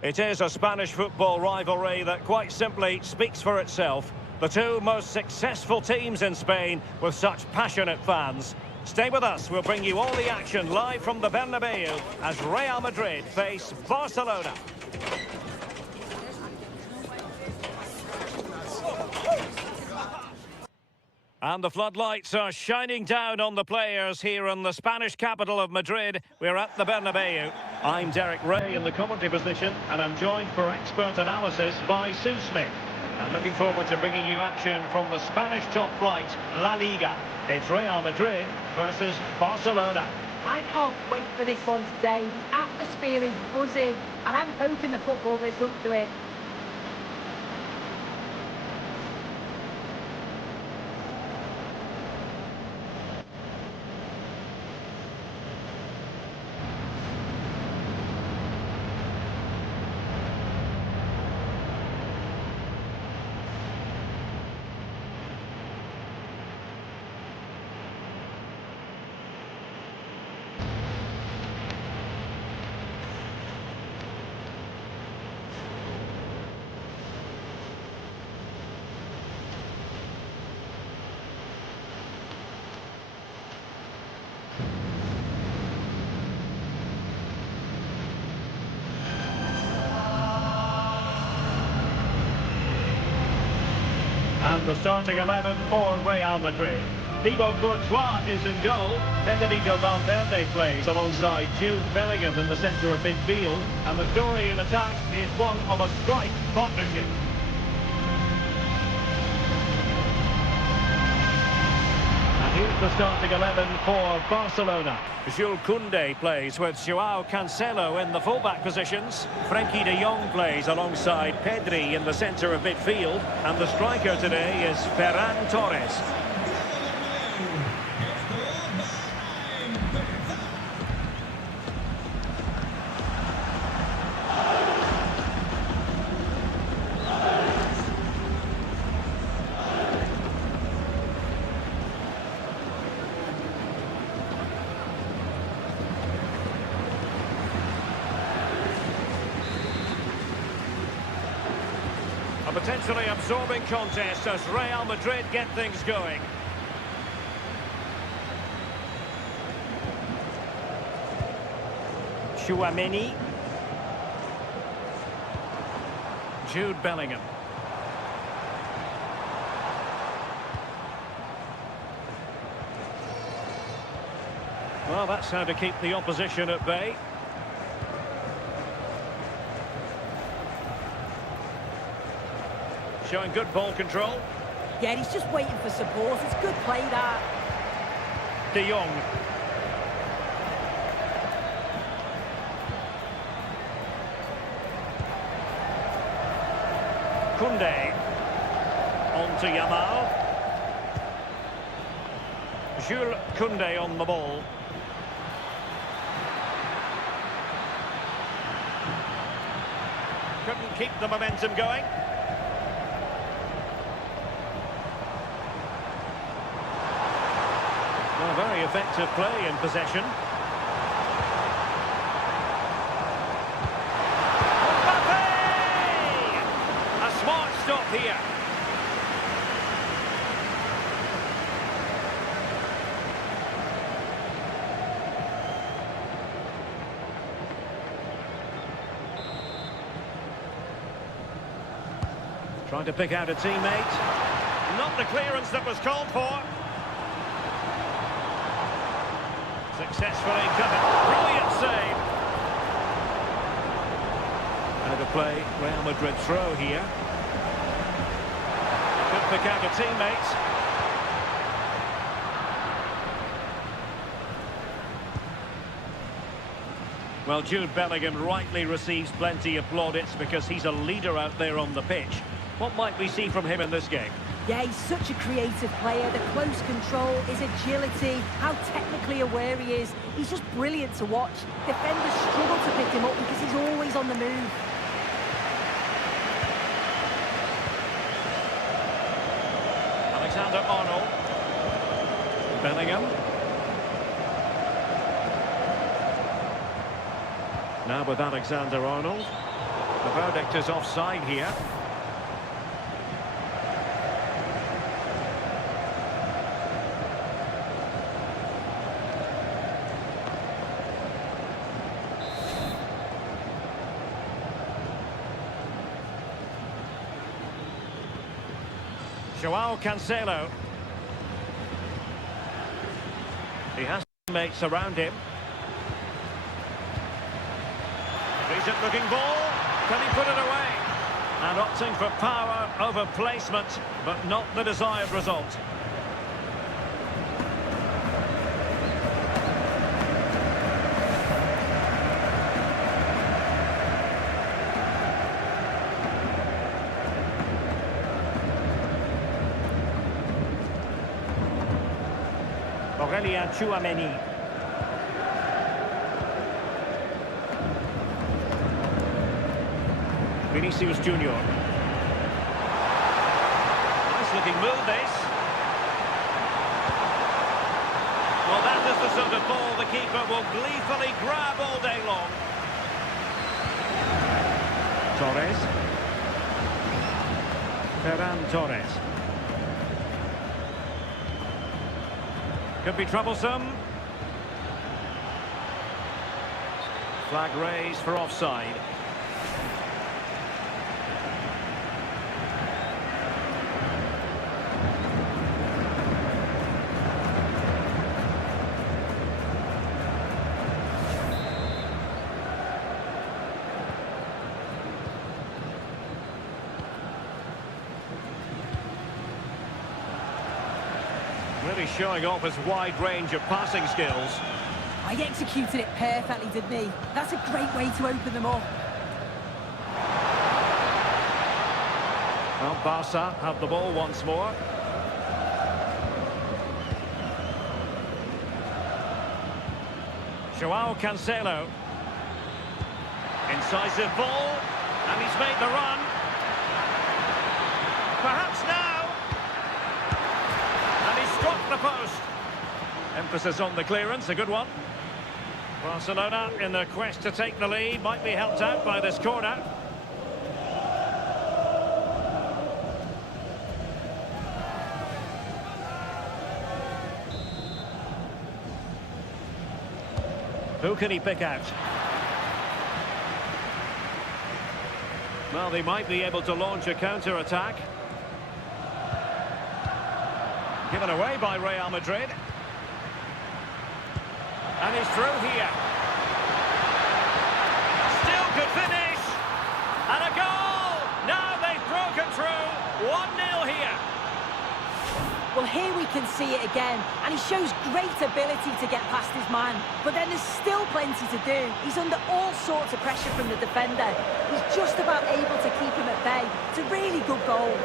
It is a Spanish football rivalry that quite simply speaks for itself. The two most successful teams in Spain with such passionate fans. Stay with us, we'll bring you all the action live from the Bernabeu as Real Madrid face Barcelona. And the floodlights are shining down on the players here in the Spanish capital of Madrid. We're at the Bernabeu. I'm Derek Ray in the commentary position, and I'm joined for expert analysis by Sue Smith. And looking forward to bringing you action from the Spanish top flight, Laliga. It's Real Madrid versus Barcelona. I can't wait for this one today. The atmosphere is buzzing, and I'm hoping the football lives up to it. And the starting 11 for Real Madrid. Thibaut Courtois is in goal. Federico Valverde plays alongside Jude Bellingham in the centre of midfield. And the story in attack is one of a strike partnership. And here's the starting 11 for Barcelona. Jules Koundé plays with Joao Cancelo in the fullback positions. Frenkie de Jong plays alongside Pedri in the centre of midfield. And the striker today is Ferran Torres. A potentially absorbing contest as Real Madrid get things going. Tchouaméni. Jude Bellingham. Well, that's how to keep the opposition at bay. Showing good ball control. Yeah, he's just waiting for support. It's good play, that. De Jong. Koundé. On to Yamal. Jules Koundé on the ball. Couldn't keep the momentum going. Well, very effective play in possession. Mbappé! A smart stop here. Trying to pick out a teammate. Not the clearance that was called for. Successfully covered. Brilliant save. Out of play, Real Madrid throw here. Could pick out a teammate. Well, Jude Bellingham rightly receives plenty of plaudits because he's a leader out there on the pitch. What might we see from him in this game? Yeah, he's such a creative player. The close control, his agility, how technically aware he is. He's just brilliant to watch. Defenders struggle to pick him up because he's always on the move. Alexander-Arnold. Bellingham. Now with Alexander-Arnold. The verdict is offside here. Joao Cancelo. He has teammates around him. Decent looking ball. Can he put it away? And opting for power over placement, but not the desired result. Aurelien Tchouameni. Vinicius Junior. Nice looking move this. Well, that is the sort of ball the keeper will gleefully grab all day long. Torres. Ferran Torres. Could be troublesome. Flag raised for offside. Really showing off his wide range of passing skills. He executed it perfectly, didn't he? That's a great way to open them up. Well, Barca have the ball once more. Joao Cancelo. Incisive ball, and he's made the run. Perhaps now. Struck the post. Emphasis on the clearance, a good one. Barcelona in their quest to take the lead, might be helped out by this corner. Who can he pick out? Well, they might be able to launch a counter-attack. Given away by Real Madrid. And he's through here. Still could finish. And a goal! Now they've broken through. 1-0 here. Well, here we can see it again. And he shows great ability to get past his man. But then there's still plenty to do. He's under all sorts of pressure from the defender. He's just about able to keep him at bay. It's a really good goal.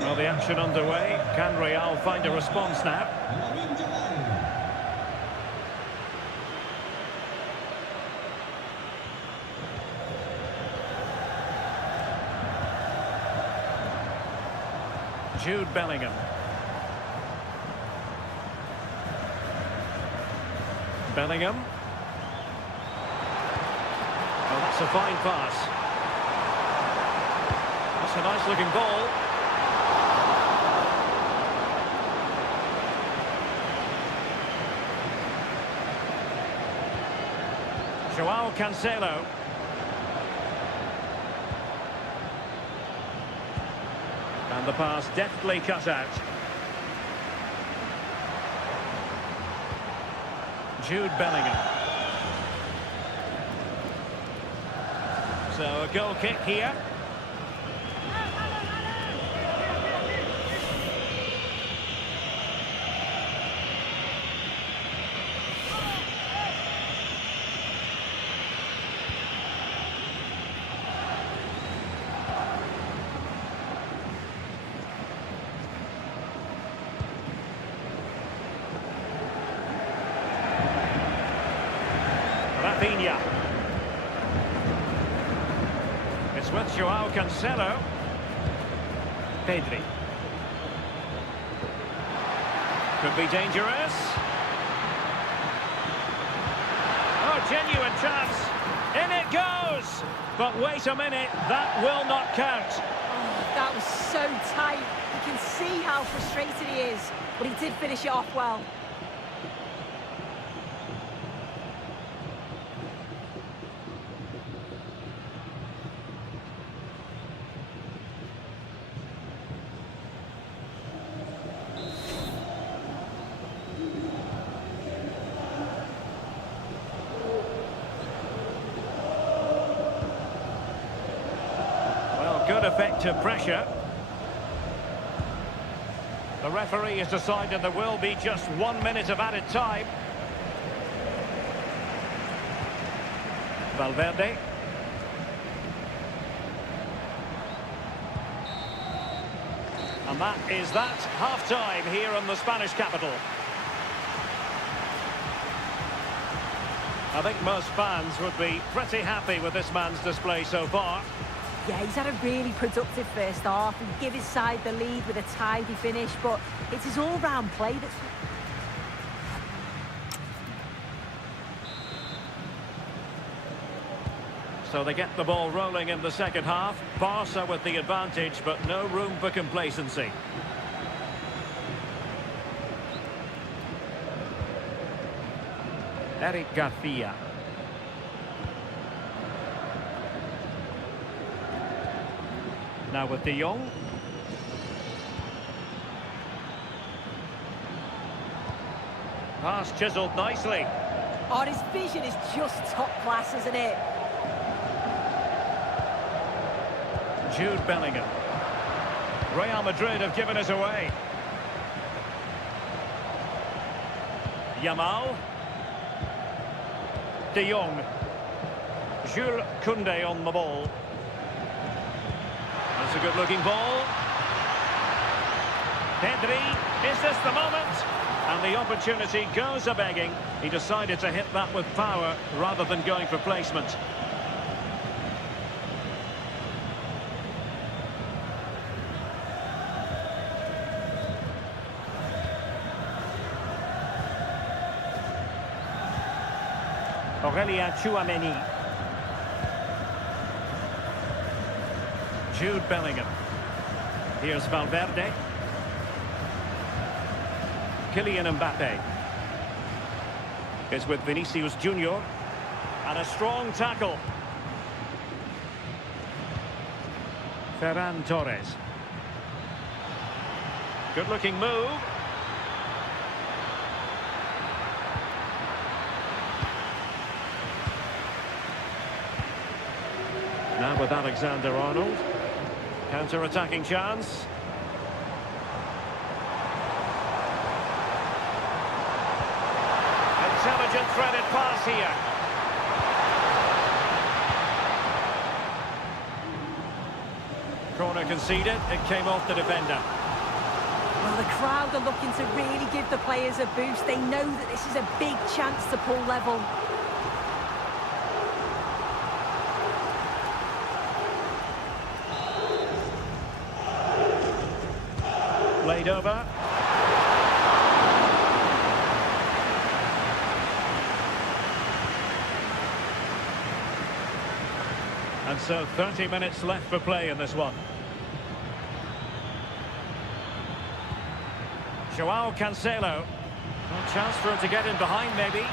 Well, the action underway. Can Real find a response now? Jude Bellingham. Bellingham. Well, that's a fine pass. That's a nice looking ball. Joao Cancelo. And the pass deftly cut out. Jude Bellingham. So a goal kick here. It's with Joao Cancelo. Pedri. Could be dangerous. Oh, genuine chance. In it goes! But wait a minute, that will not count. Oh, that was so tight. You can see how frustrated he is, but he did finish it off well. Good effective pressure. The referee has decided there will be just 1 minute of added time. Valverde. And that is that, half-time here in the Spanish capital. I think most fans would be pretty happy with this man's display so far. Yeah, he's had a really productive first half and give his side the lead with a tidy finish, but it's his all-round play that's... So they get the ball rolling in the second half. Barca with the advantage, but no room for complacency. Eric Garcia. Now with De Jong. Pass chiselled nicely. Oh, his vision is just top class, isn't it? Jude Bellingham. Real Madrid have given us away. Yamal. De Jong. Jules Koundé on the ball. That's a good-looking ball. Pedri, is this the moment? And the opportunity goes a-begging. He decided to hit that with power rather than going for placement. Aurélien Tchouaméni. Jude Bellingham. Here's Valverde. Kylian Mbappe is with Vinicius Junior. And a strong tackle. Ferran Torres. Good looking move. Now with Alexander-Arnold. Counter-attacking chance. Intelligent threaded pass here. Corner conceded, it came off the defender. Well, the crowd are looking to really give the players a boost. They know that this is a big chance to pull level. Laid over. And so 30 minutes left for play in this one. Joao Cancelo. A chance for him to get in behind, maybe.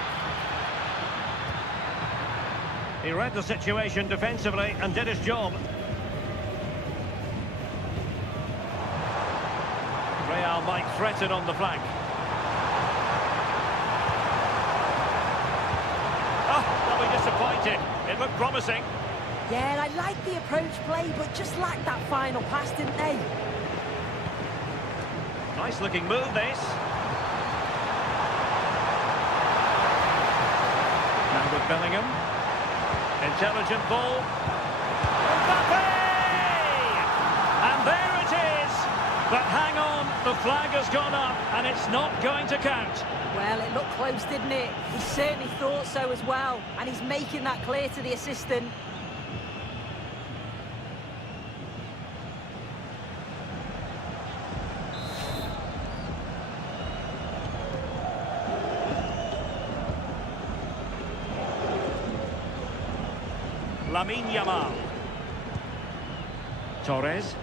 He read the situation defensively and did his job. Real might threaten on the flank. Oh, they'll be disappointed. It looked promising. Yeah, I like the approach play, but just lacked that final pass, didn't they? Nice looking move, this. Now with Bellingham. Intelligent ball. Mbappe! And there it is! But hang on, the flag has gone up and it's not going to count. Well, it looked close, didn't it? He certainly thought so as well, and he's making that clear to the assistant. Lamine Yamal. Torres.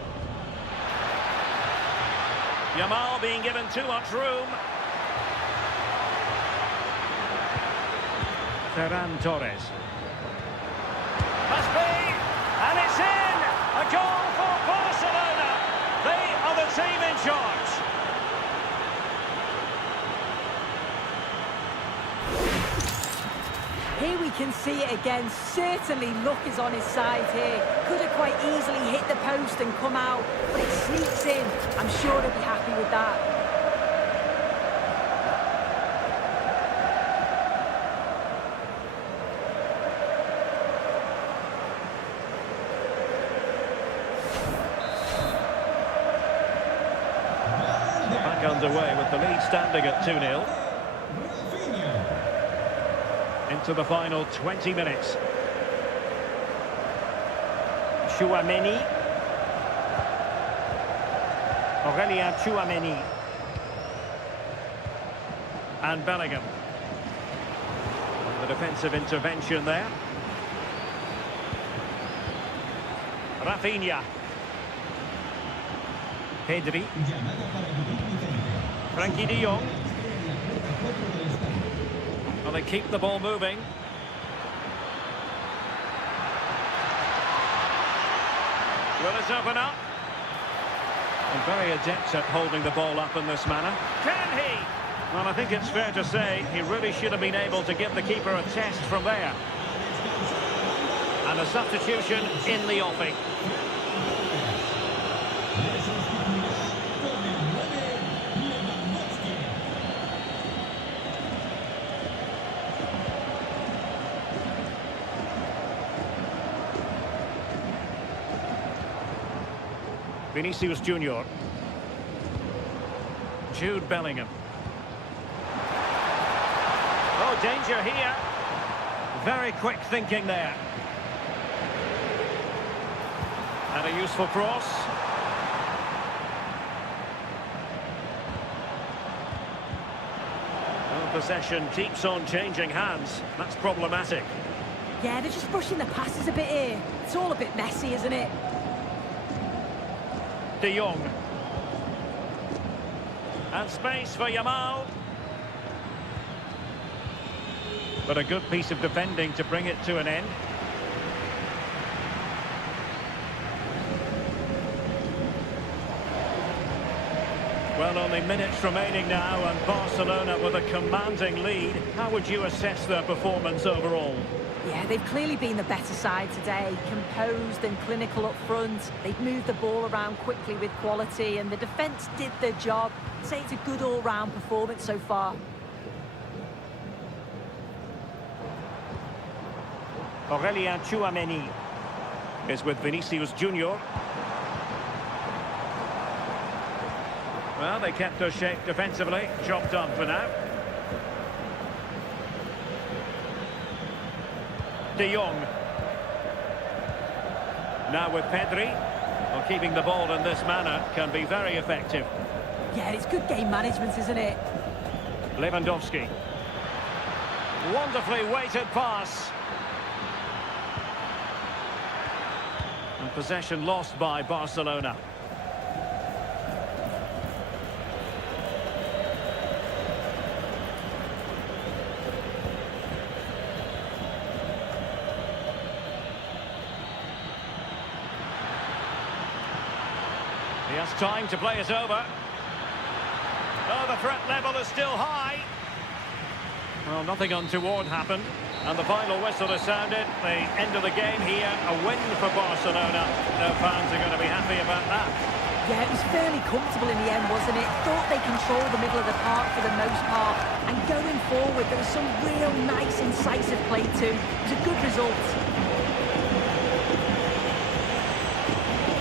Yamal being given too much room. Ferran Torres. Must be, and it's in! A goal for Barcelona! They are the team in charge. Here we can see it again. Certainly luck is on his side here. Could have quite easily hit the post and come out, but it sneaks in. I'm sure he'll be happy with that. Back underway with the lead standing at 2-0. Into the final 20 minutes. Tchouaméni. Aurélien Tchouaméni. And Bellingham. The defensive intervention there. Rafinha. Pedri. Frankie de Jong. Well, they keep the ball moving. Will it open up? And very adept at holding the ball up in this manner. Can he? Well, I think it's fair to say he really should have been able to give the keeper a test from there. And a substitution in the offing. Vinicius Junior. Jude Bellingham. Oh, danger here. Very quick thinking there. And a useful cross. Well, possession keeps on changing hands. That's problematic. Yeah, they're just rushing the passes a bit here. It's all a bit messy, isn't it? De Jong. And space for Yamal. But a good piece of defending to bring it to an end. Well, only minutes remaining now, and Barcelona with a commanding lead. How would you assess their performance overall? Yeah, they've clearly been the better side today, composed and clinical up front. They've moved the ball around quickly with quality, and the defence did their job. I'd say it's a good all-round performance so far. Aurélien Tchouaméni is with Vinicius Junior. Well, they kept their shape defensively. Job done for now. De Jong. Now with Pedri. Well, keeping the ball in this manner can be very effective. Yeah, it's good game management, isn't it? Lewandowski. Wonderfully weighted pass. And possession lost by Barcelona. He has time to play it over. Oh, the threat level is still high. Well, nothing untoward happened. And the final whistle is sounded. The end of the game here, a win for Barcelona. No fans are going to be happy about that. Yeah, it was fairly comfortable in the end, wasn't it? Thought they controlled the middle of the park for the most part. And going forward, there was some real nice, incisive play too. It was a good result.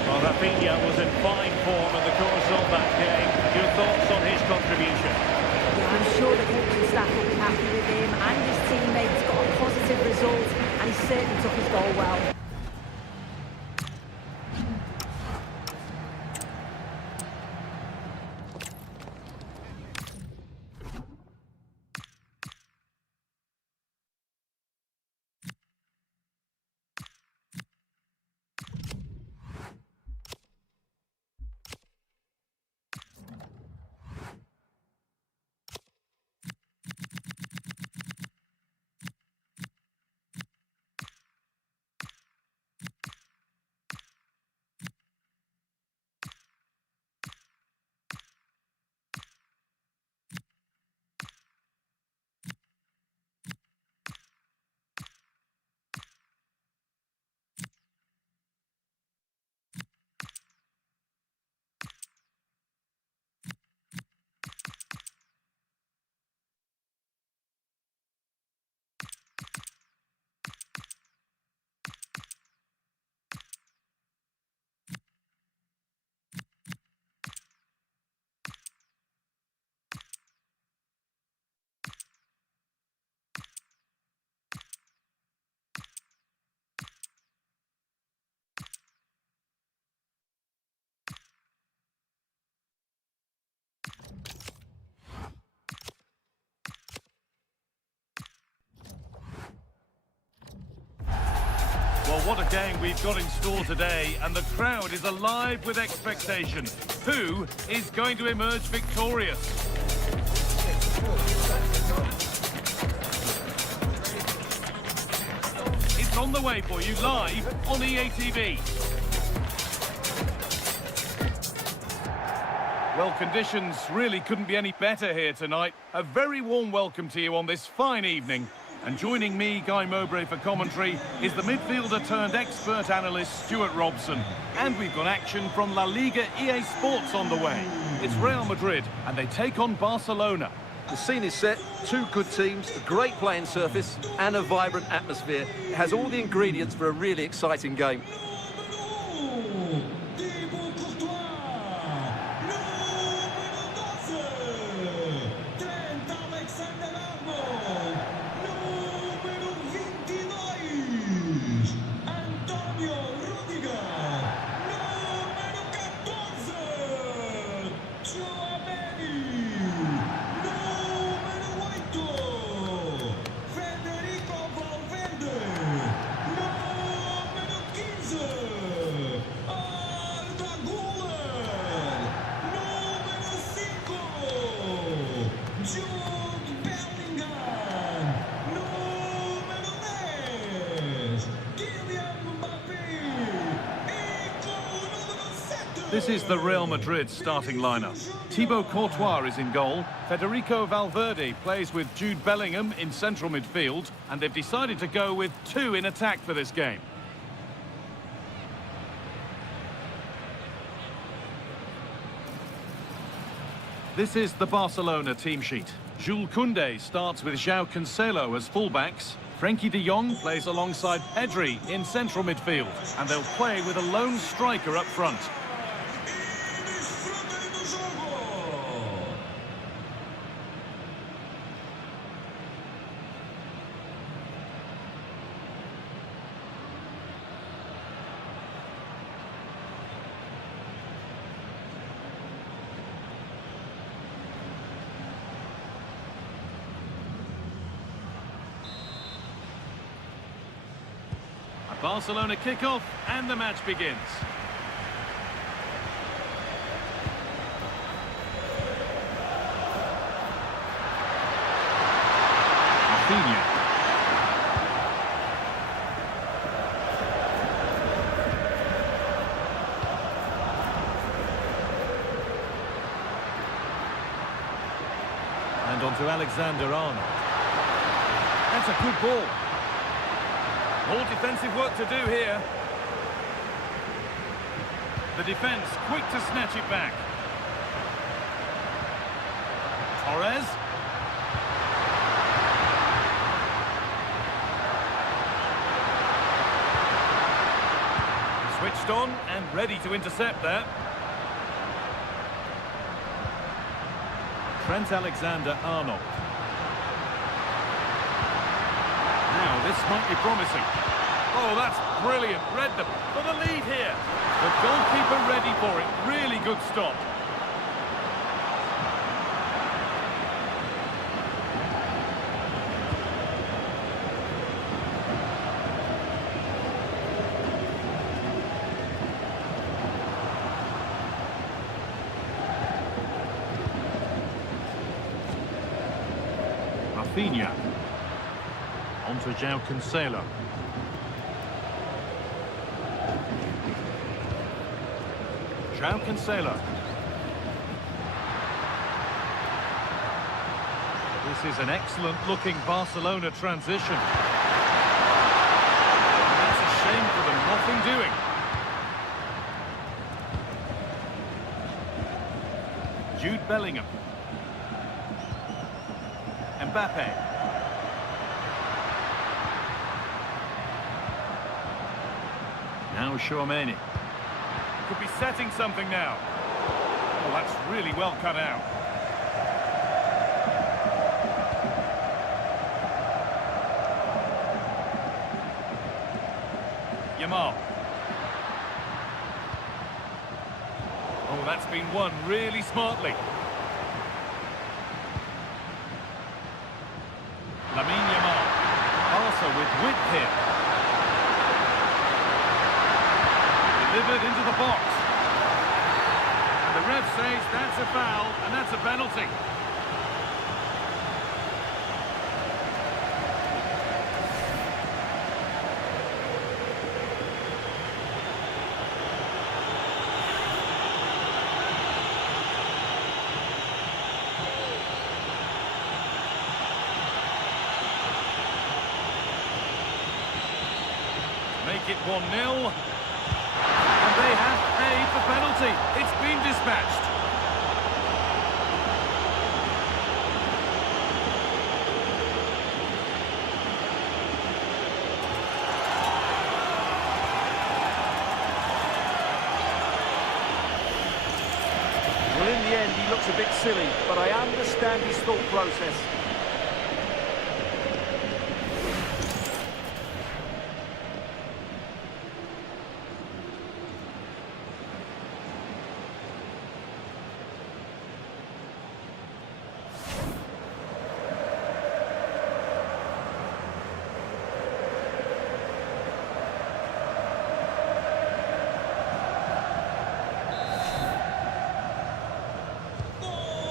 Well, Rafinha was in fine form in the course of that game. Your thoughts on his contribution? Yeah, I'm sure the coaching staff will be happy with him and his teammates. Got a positive result, and he certainly took his goal well. Well, what a game we've got in store today, and the crowd is alive with expectation. Who is going to emerge victorious? It's on the way for you live on EA TV. Well, conditions really couldn't be any better here tonight. A very warm welcome to you on this fine evening. And joining me, Guy Mowbray, for commentary is the midfielder-turned-expert analyst, Stuart Robson. And we've got action from La Liga EA Sports on the way. It's Real Madrid, and they take on Barcelona. The scene is set, two good teams, a great playing surface, and a vibrant atmosphere. It has all the ingredients for a really exciting game. This is the Real Madrid starting lineup. Thibaut Courtois is in goal. Federico Valverde plays with Jude Bellingham in central midfield. And they've decided to go with two in attack for this game. This is the Barcelona team sheet. Jules Koundé starts with João Cancelo as fullbacks. Frenkie de Jong plays alongside Pedri in central midfield. And they'll play with a lone striker up front. Barcelona kick-off and the match begins. Rafinha. And on to Alexander-Arnold. That's a good ball. More defensive work to do here. The defence quick to snatch it back. Torres. Switched on and ready to intercept that. Trent Alexander-Arnold. Now, this might be promising. Oh, that's brilliant. Read them for the lead here. The goalkeeper ready for it. Really good stop. Rafinha. On to João Cancelo. João Cancelo. This is an excellent-looking Barcelona transition. And that's a shame for them. Nothing doing. Jude Bellingham. Mbappe. Now Tchouaméni. Could be setting something now. Oh, that's really well cut out. Yamal. Oh, that's been won really smartly. Lamine Yamal. Also with width here. Delivered into the box. And the ref says that's a foul, and that's a penalty. Make it 1-0. And they have paid the penalty. It's been dispatched. Well, in the end, he looks a bit silly, but I understand his thought process.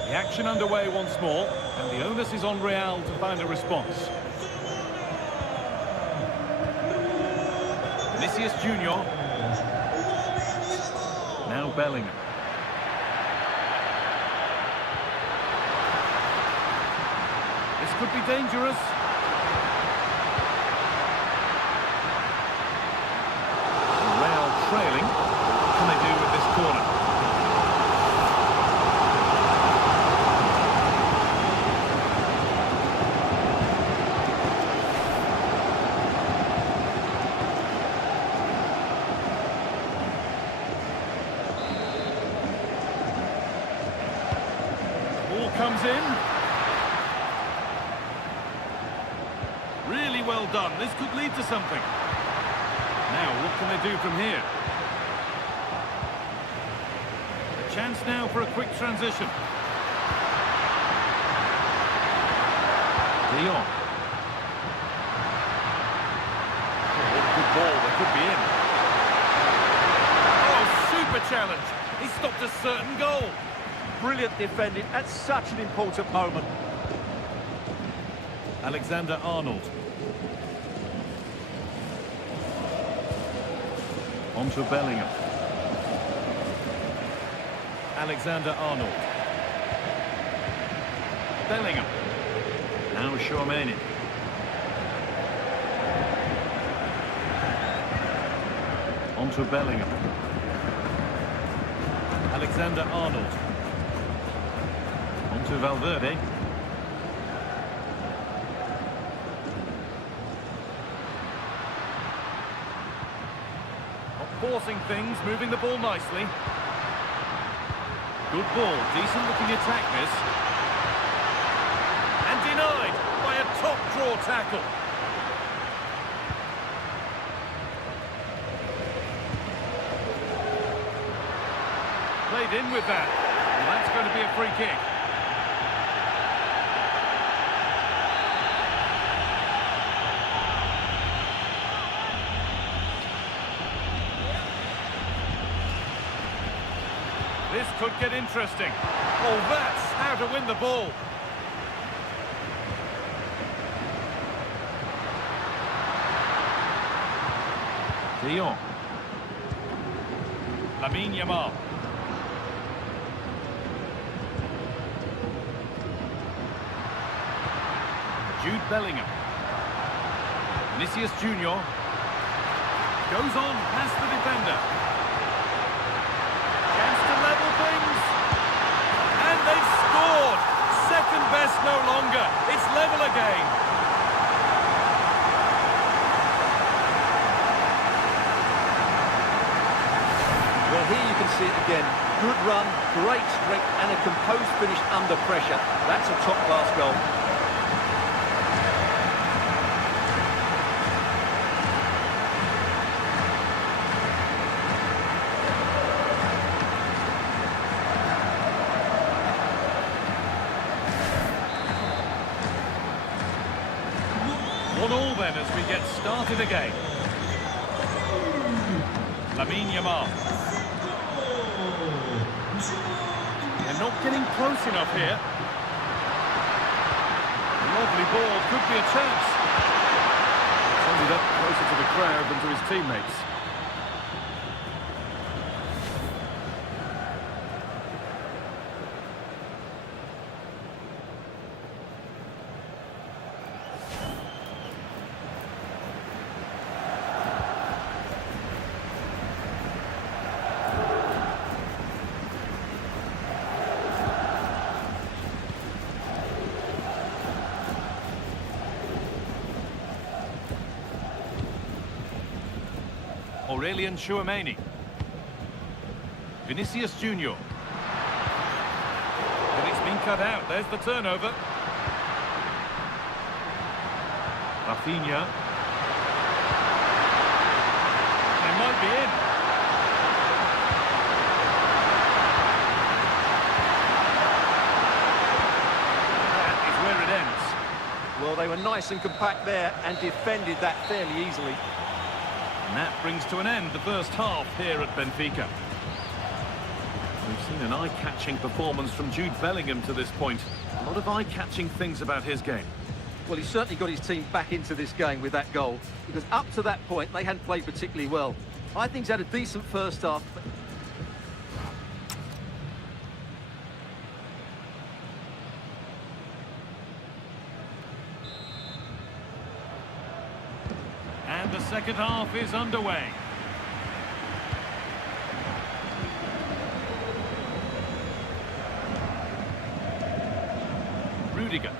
The action underway once more, and the onus is on Real to find a response. Vinicius Junior. Now Bellingham. This could be dangerous. Real trailing. What can they do with this corner? Comes in. Really well done. This could lead to something. Now, what can they do from here? A chance now for a quick transition. De Jong. Oh, good ball. They could be in. Oh, super challenge. He stopped a certain goal. Brilliant defending at such an important moment. Alexander-Arnold. On to Bellingham. Alexander-Arnold. Bellingham. Now Tchouaméni. On to Bellingham. Alexander-Arnold. On to Valverde. Forcing things, moving the ball nicely. Good ball, decent looking attack this. And denied by a top draw tackle. Played in with that. Well, that's going to be a free kick. This could get interesting. Oh, that's how to win the ball. De Jong. Lamine Yamal. Jude Bellingham. Vinicius Junior. Goes on past the defender. Level things, and they've scored. Second best no longer. It's level again. Well, here you can see it again. Good run, great strength, and a composed finish under pressure. That's a top-class goal. 1-1 then as we get started again. Lamine Yamal. They're not getting close enough here. Lovely ball, could be a chance. It's ended up closer to the crowd than to his teammates. Aurelian Tchouameni. Vinicius Junior. But it's been cut out. There's the turnover. Rafinha. They might be in. That is where it ends. Well, they were nice and compact there and defended that fairly easily. And that brings to an end the first half here at Benfica. We've seen an eye-catching performance from Jude Bellingham to this point. A lot of eye-catching things about his game. Well, he certainly got his team back into this game with that goal, because up to that point, they hadn't played particularly well. I think he's had a decent first half. And the second half is underway. Rudiger.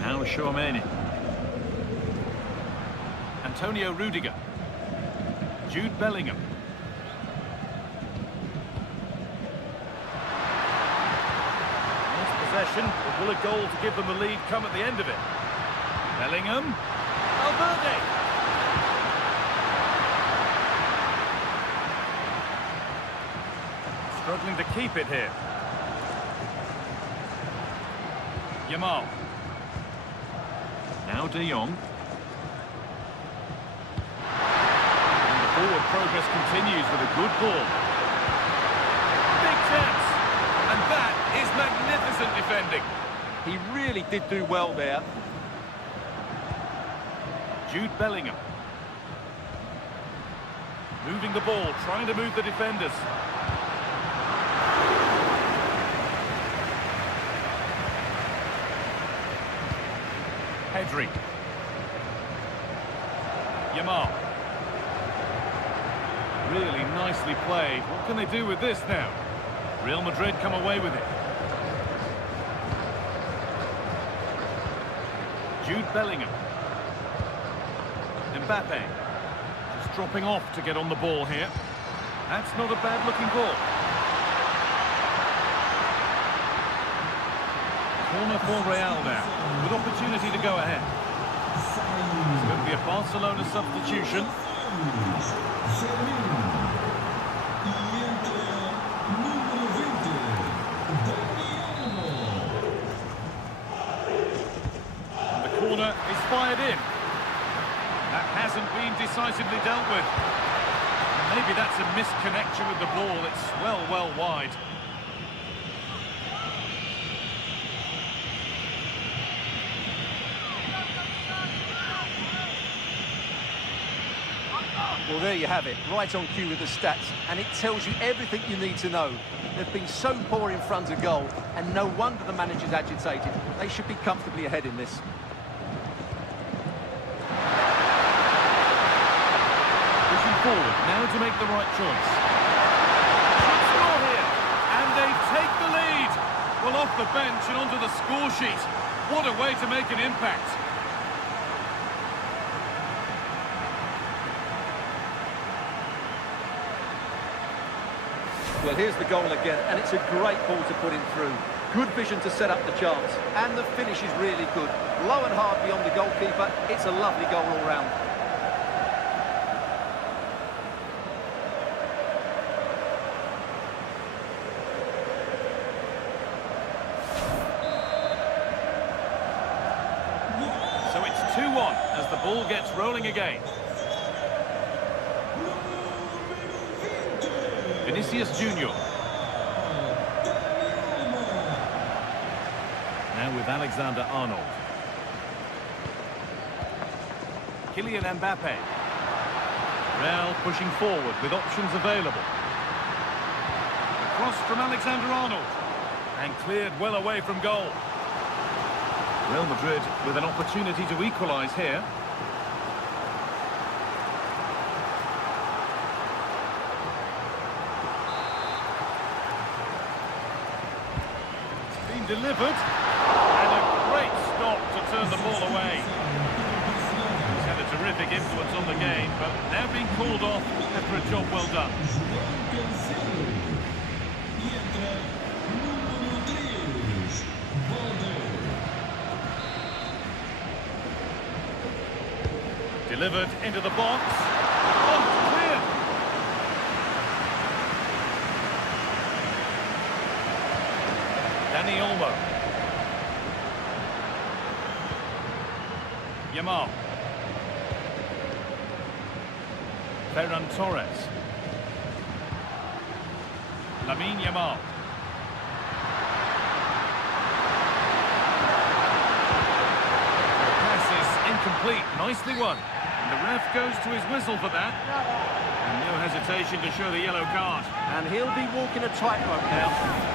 Now Tchouameni. Antonio Rudiger. Jude Bellingham. Possession, but will a goal to give them the lead come at the end of it? Bellingham. Valverde. Struggling to keep it here. Yamal. Now De Jong. And the forward progress continues with a good ball. Big chance. And that is magnificent defending. He really did do well there. Jude Bellingham. Moving the ball, trying to move the defenders. Pedri. Yamal. Really nicely played. What can they do with this now? Real Madrid come away with it. Jude Bellingham. Mbappe. Just dropping off to get on the ball here. That's not a bad looking ball. Corner for Real now. Good opportunity to go ahead. It's going to be a Barcelona substitution. Corner is fired in. That hasn't been decisively dealt with. Maybe that's a misconnection with the ball. It's well wide. Well, there you have it, right on cue with the stats, and it tells you everything you need to know. They've been so poor in front of goal, and no wonder the manager's agitated. They should be comfortably ahead in this. Forward now to make the right choice. Should score here, and they take the lead. Well, off the bench and onto the score sheet. What a way to make an impact. Well, here's the goal again, and it's a great ball to put him through. Good vision to set up the chance, and the finish is really good. Low and hard beyond the goalkeeper. It's a lovely goal all round. ball gets rolling again. Vinicius Junior. Now with Alexander-Arnold. Kylian Mbappe. Real pushing forward with options available. Cross from Alexander-Arnold. And cleared well away from goal. Real Madrid with an opportunity to equalise here. It's been delivered. And a great stop to turn the ball away. He's had a terrific influence on the game, but now being called off after a job well done. Delivered into the box. Oh, clear! Dani Olmo. Yamal. Ferran Torres. Lamine Yamal. Pass is incomplete. Nicely won. The ref goes to his whistle for that. And no hesitation to show the yellow card. And he'll be walking a tightrope now.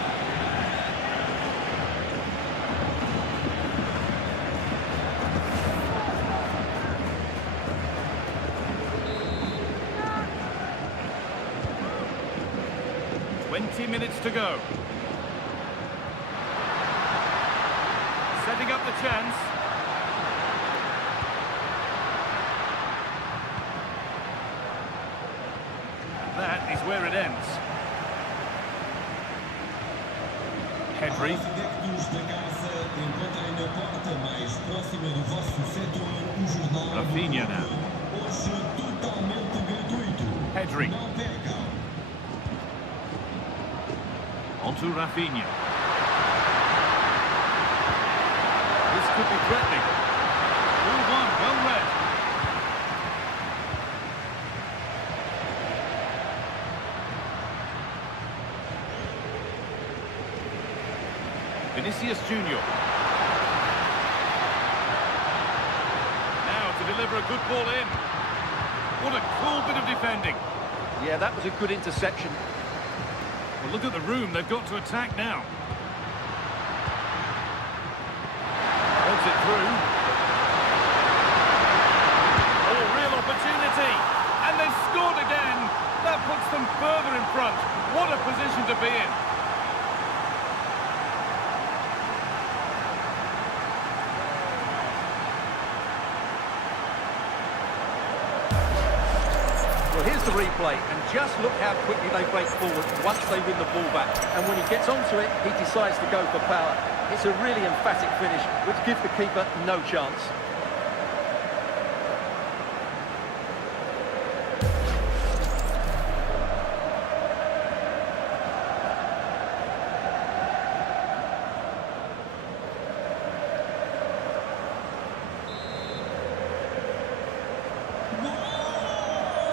Minutes to go. Setting up the chance. And that is where it ends. Henry. Rafinha now. Henry. Onto Rafinha. This could be threatening. 2-1, well read. Vinicius Junior. Now to deliver a good ball in. What a cool bit of defending. Yeah, that was a good interception. Well, look at the room they've got to attack now. Holds it through. Oh, real opportunity. And they've scored again. That puts them further in front. What a position to be in. Well, here's the replay, and just look how quickly they break forward once they win the ball back. And when he gets onto it, he decides to go for power. It's a really emphatic finish, which gives the keeper no chance.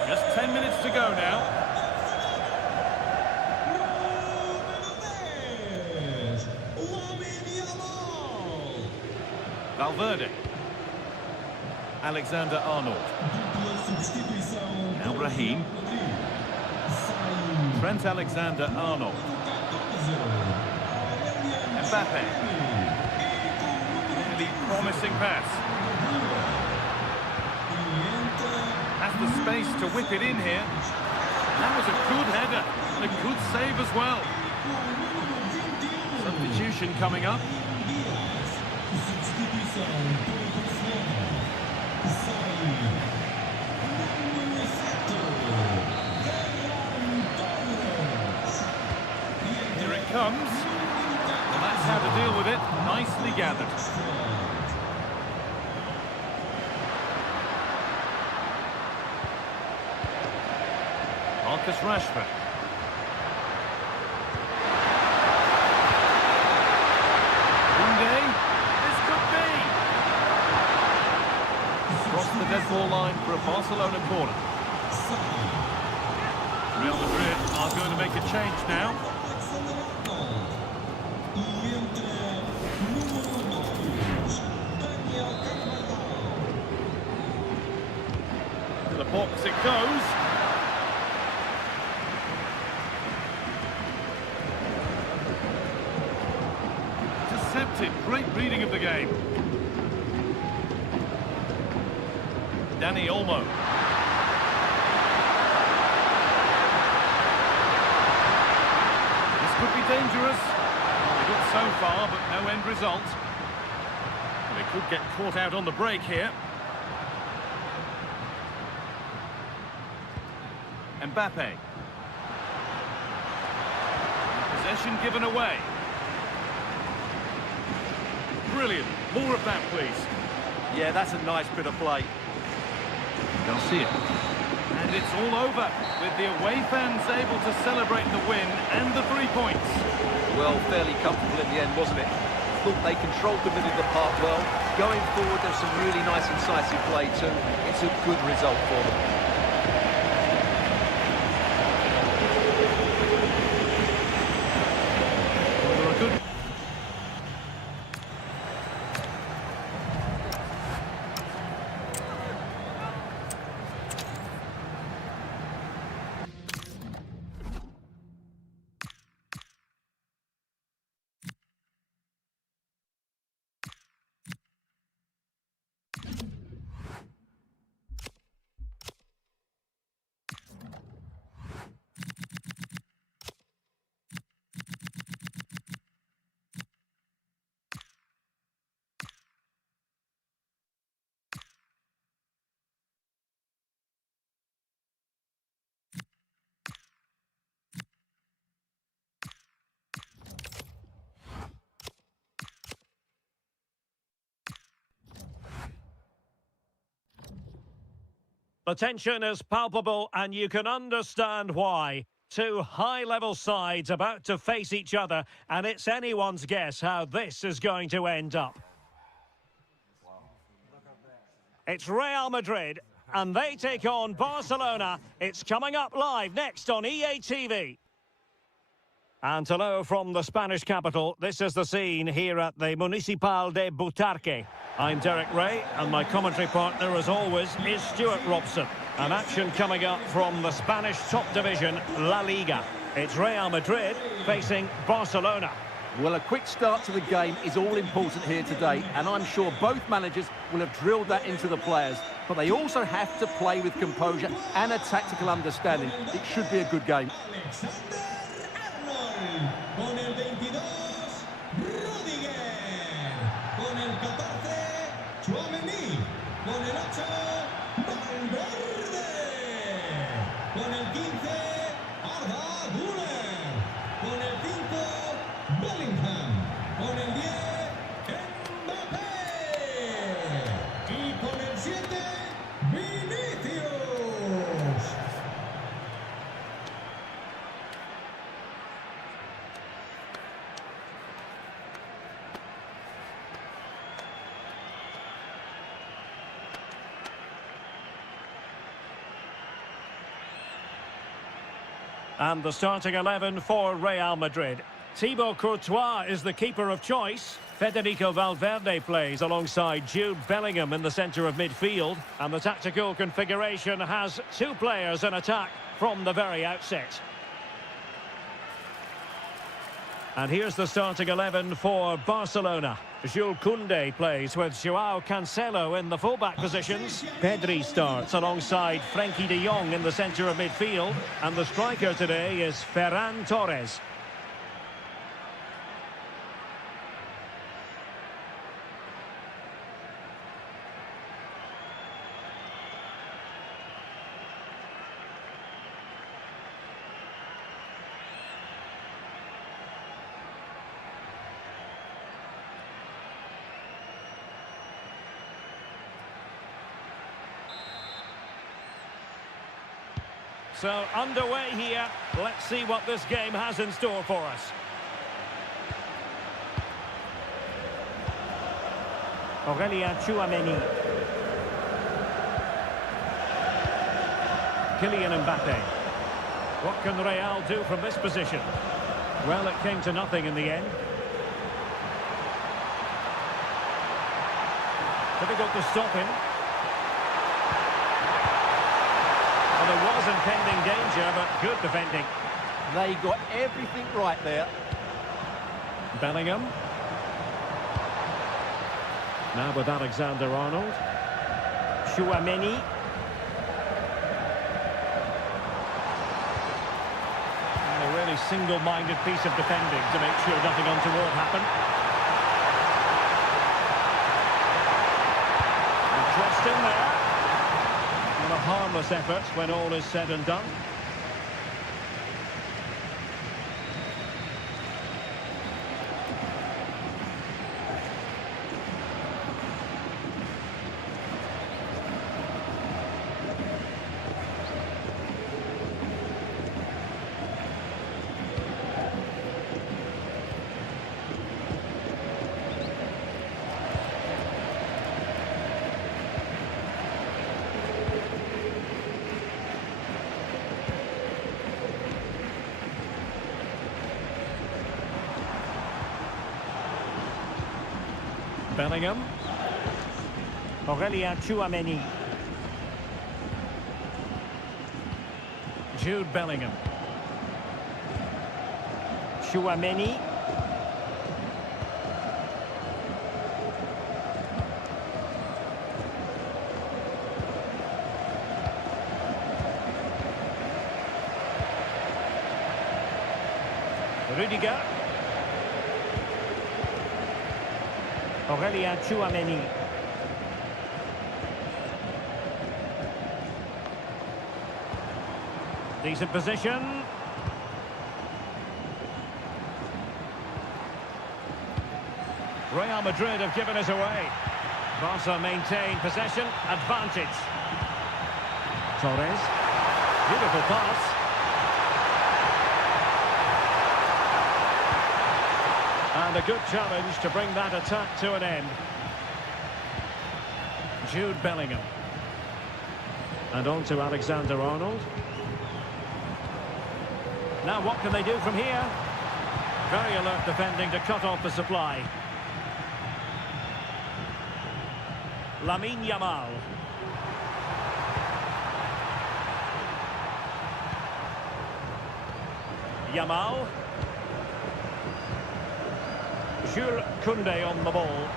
Just 10 minutes to go now. Valverde. Alexander-Arnold. Now Raheem. Trent Alexander-Arnold. Mbappe. Really promising pass. Has the space to whip it in here. That was a good header and a good save as well. Substitution coming up. Here it comes. Well, that's how to deal with it. Nicely gathered. Marcus Rashford. This could be. Across the scoreline for a Barcelona corner. Real Madrid are going to make a change now. To the box it goes. Intercepted, great reading of the game. Dani Olmo. This could be dangerous. Good so far, but no end result. They could get caught out on the break here. Mbappe. Possession given away. Brilliant. More of that, please. Yeah, that's a nice bit of play. Garcia. And it's all over, with the away fans able to celebrate the win and the 3 points. Well, fairly comfortable in the end, wasn't it? Thought they controlled the middle of the park well. Going forward, there's some really nice incisive play too. It's a good result for them. The tension is palpable and you can understand why. Two high-level sides about to face each other, and it's anyone's guess how this is going to end up. It's Real Madrid, and they take on Barcelona. It's coming up live next on EA TV. And hello from the Spanish capital. This is the scene here at the Municipal de Butarque. I'm Derek Ray, and my commentary partner, as always, is Stuart Robson. An action coming up from the Spanish top division, Laliga. It's Real Madrid facing Barcelona. Well, a quick start to the game is all important here today, and I'm sure both managers will have drilled that into the players. But they also have to play with composure and a tactical understanding. It should be a good game. Con el 22, Rudiger. Con el 14, Tchouaméni. Con el 8, Valverde. Con el 15, Arda Güler. Con el 5, Bellingham. Con el 10, Mbappé. Y con el 7, Vinicius. And the starting 11 for Real Madrid. Thibaut Courtois is the keeper of choice. Federico Valverde plays alongside Jude Bellingham in the centre of midfield. And the tactical configuration has two players in attack from the very outset. And here's the starting 11 for Barcelona. Jules Koundé plays with Joao Cancelo in the fullback positions. Pedri starts alongside Frenkie de Jong in the centre of midfield. And the striker today is Ferran Torres. So underway here. Let's see what this game has in store for us. Aurélien Tchouaméni. Kylian Mbappe. What can Real do from this position? Well, it came to nothing in the end. Difficult to stop him. Well, there was impending danger, but good defending. They got everything right there. Bellingham. Now with Alexander-Arnold. Tchouaméni. And a really single-minded piece of defending to make sure nothing untoward happened. Crossed in there. And a harmless effort when all is said and done. Bellingham. Aurélien Tchouaméni. Jude Bellingham. Tchouaméni. Rudiger. Aurélien Tchouaméni. Decent position. Real Madrid have given us away. Barca maintain possession, advantage. Torres. Beautiful pass. And a good challenge to bring that attack to an end. Jude Bellingham. And on to Alexander-Arnold. Now what can they do from here? Very alert defending to cut off the supply. Lamine Yamal. Yamal. Jules Koundé on the ball.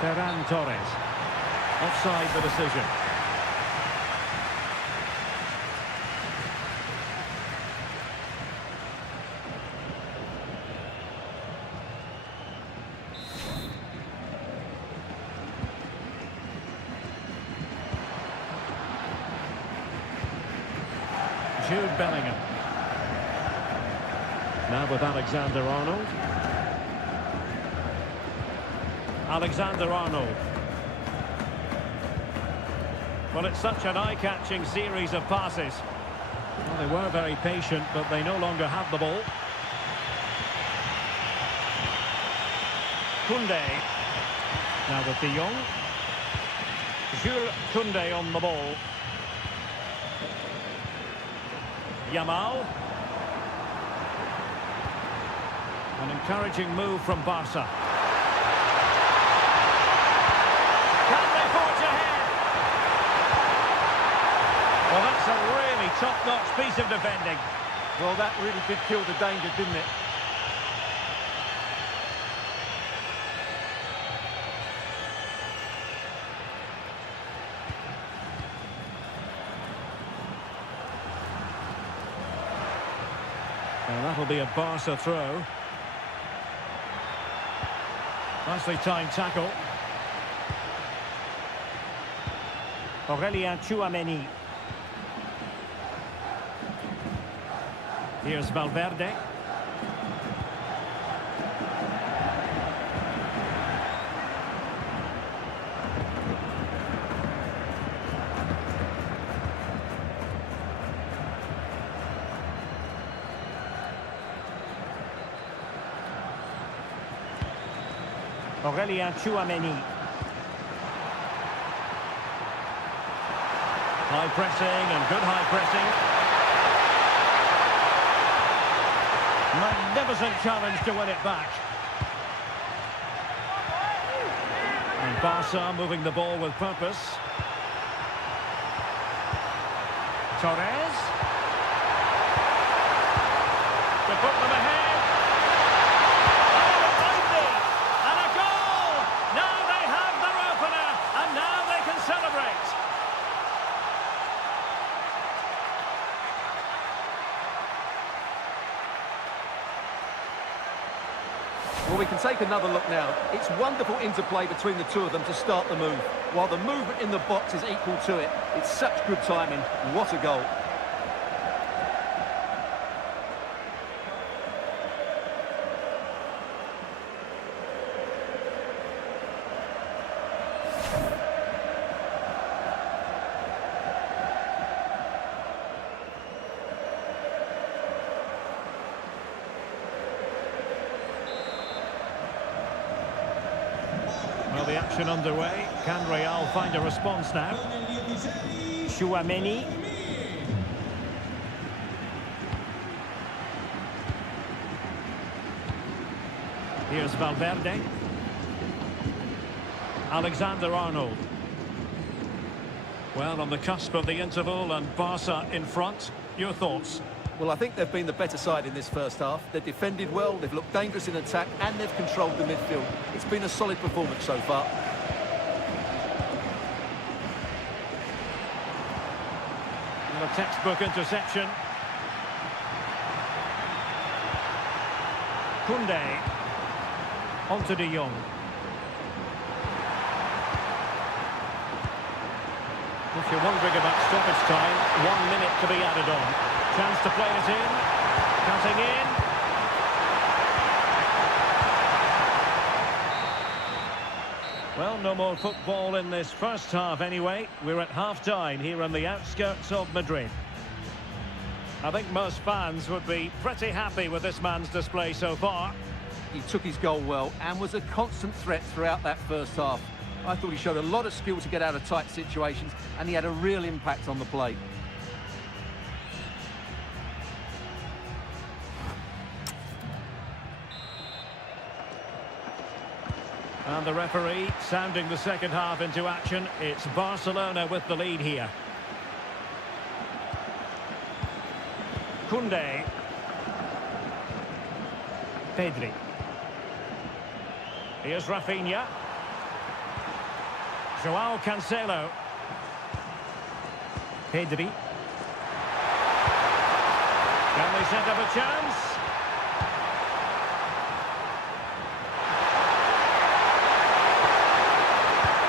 Ferran Torres. Offside the decision. Jude Bellingham. Now with Alexander-Arnold. Alexander-Arnold. Well, it's such an eye-catching series of passes. Well, they were very patient, but they no longer have the ball. Koundé. Now with De Jong. Jules Koundé on the ball. Yamal. An encouraging move from Barca. Can they forge ahead? Well, that's a really top-notch piece of defending. Well, that really did kill the danger, didn't it? Well, that'll be a Barca throw. Nicely timed tackle. Aurélien Tchouaméni. Here's Valverde. Aurélien Tchouaméni. High pressing and good high pressing. Magnificent challenge to win it back. And Barca moving the ball with purpose. Torres. To put them ahead. Oh, Andy! And a goal! Now they have their opener, and now they can celebrate. Well, we can take another look now. It's wonderful interplay between the two of them to start the move. While the movement in the box is equal to it, it's such good timing. What a goal. Well, the action underway. Can Real find a response now? Con el 16, Tchouaméni. Here's Valverde. Alexander-Arnold. Well, on the cusp of the interval and Barca in front. Your thoughts? Well, I think they've been the better side in this first half. They've defended well, they've looked dangerous in attack, and they've controlled the midfield. It's been a solid performance so far. And a textbook interception. Koundé. On to De Jong. If you're wondering about stoppage time, 1 minute to be added on. Chance to play it in. Cutting in. Well, no more football in this first half anyway. We're at half-time here on the outskirts of Madrid. I think most fans would be pretty happy with this man's display so far. He took his goal well and was a constant threat throughout that first half. I thought he showed a lot of skill to get out of tight situations, and he had a real impact on the play. And the referee sounding the second half into action. It's Barcelona with the lead here. Koundé. Pedri. Here's Rafinha. Joao Cancelo. Pedri. Can they set up a chance?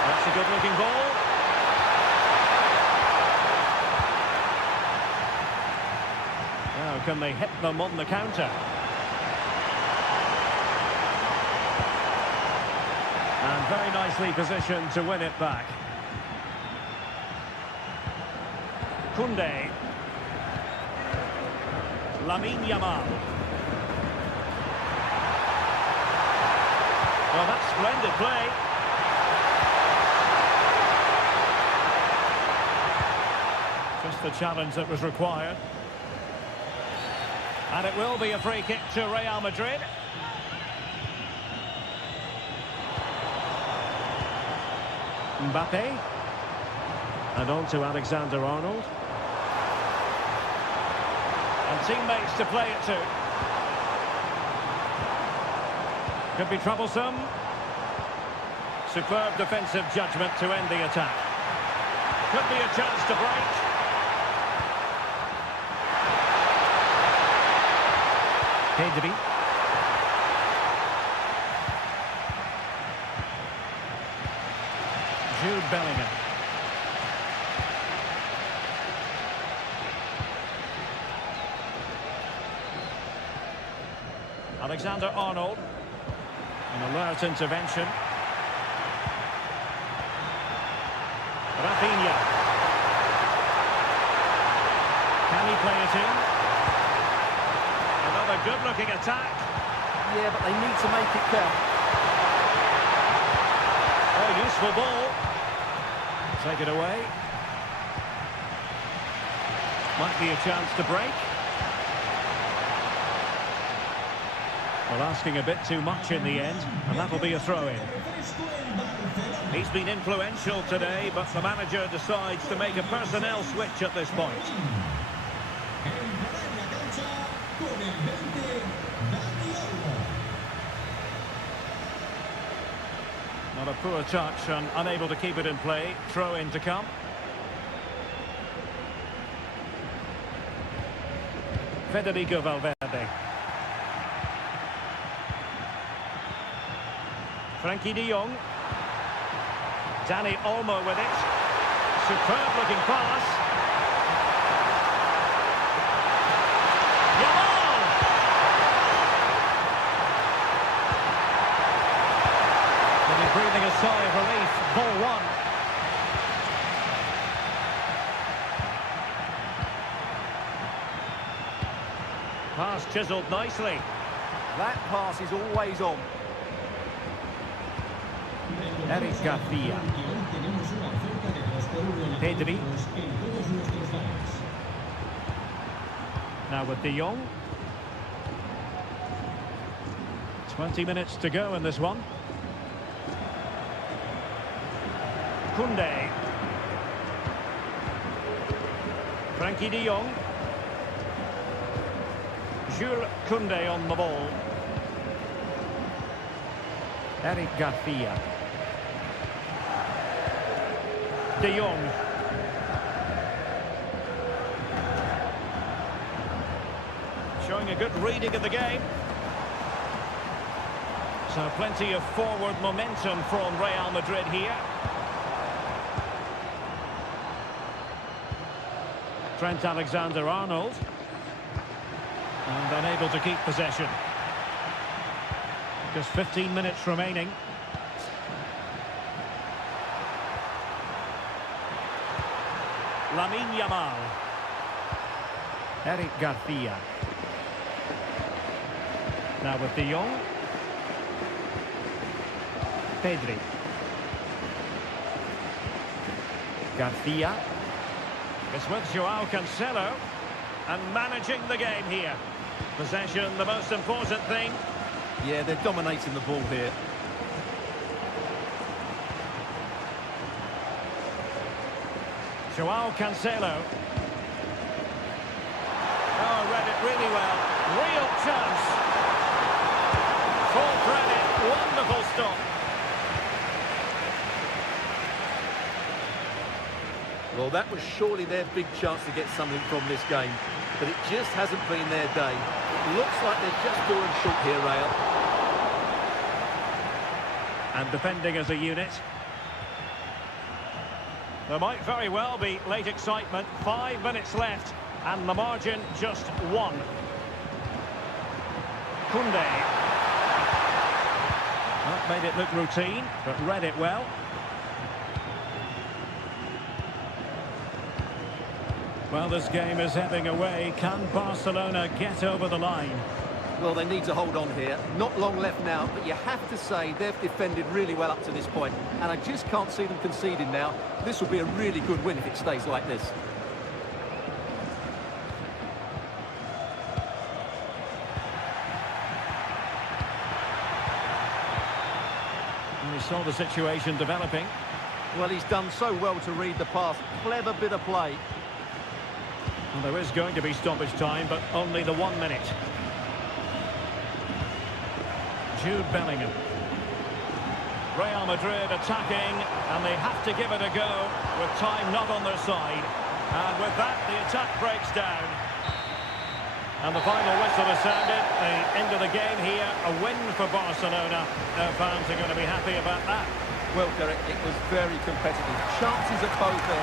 That's a good-looking ball. Now, can they hit them on the counter? And very nicely positioned to win it back. Koundé. Lamine Yamal. Well, that's splendid play. Just the challenge that was required. And it will be a free kick to Real Madrid. Mbappe. And on to Alexander-Arnold. And teammates to play it to. Could be troublesome. Superb defensive judgment to end the attack. Could be a chance to break. Pedri. Jude Bellingham. Alexander-Arnold. An alert intervention. Rafinha. Can he play it in? Another good-looking attack. Yeah, but they need to make it count. Oh, useful ball. Take it away. Might be a chance to break. Well, asking a bit too much in the end, and that'll be a throw-in. He's been influential today, but the manager decides to make a personnel switch at this point. Not a poor touch and unable to keep it in play. Throw-in to come. Federico Valverde. Frankie de Jong. Dani Olmo with it. Superb looking pass. Yamal! Maybe breathing a sigh of relief. Ball one. Pass chiselled nicely. That pass is always on. Eric Garcia. Pedri. Now with de Jong. 20 minutes to go in this one. Koundé. Frankie de Jong. Jules Koundé on the ball. Eric Garcia. De Jong. Showing a good reading of the game. So plenty of forward momentum from Real Madrid here. Trent Alexander-Arnold. And unable to keep possession. Just 15 minutes remaining. Lamine Yamal. Eric Garcia. Now with de Jong. Pedri. Garcia. It's with Joao Cancelo. And managing the game here. Possession, the most important thing. Yeah, they're dominating the ball here. Joao Cancelo. Oh, read it really well. Real chance. Full credit. Wonderful stop. Well, that was surely their big chance to get something from this game. But it just hasn't been their day. Looks like they're just falling short here, Real. And defending as a unit. There might very well be late excitement. 5 minutes left. And the margin just 1. Koundé. That made it look routine, but read it well. Well, this game is heading away. Can Barcelona get over the line? Well, they need to hold on here. Not long left now, but you have to say they've defended really well up to this point. And I just can't see them conceding now. This will be a really good win if it stays like this. And we saw the situation developing. Well, he's done so well to read the pass. Clever bit of play. Well, there is going to be stoppage time, but only the 1 minute. Jude Bellingham. Real Madrid attacking, and they have to give it a go with time not on their side. And with that, the attack breaks down. And the final whistle has sounded. The end of the game here, a win for Barcelona. Their fans are going to be happy about that. Well, Derek, it was very competitive. Chances at both ends.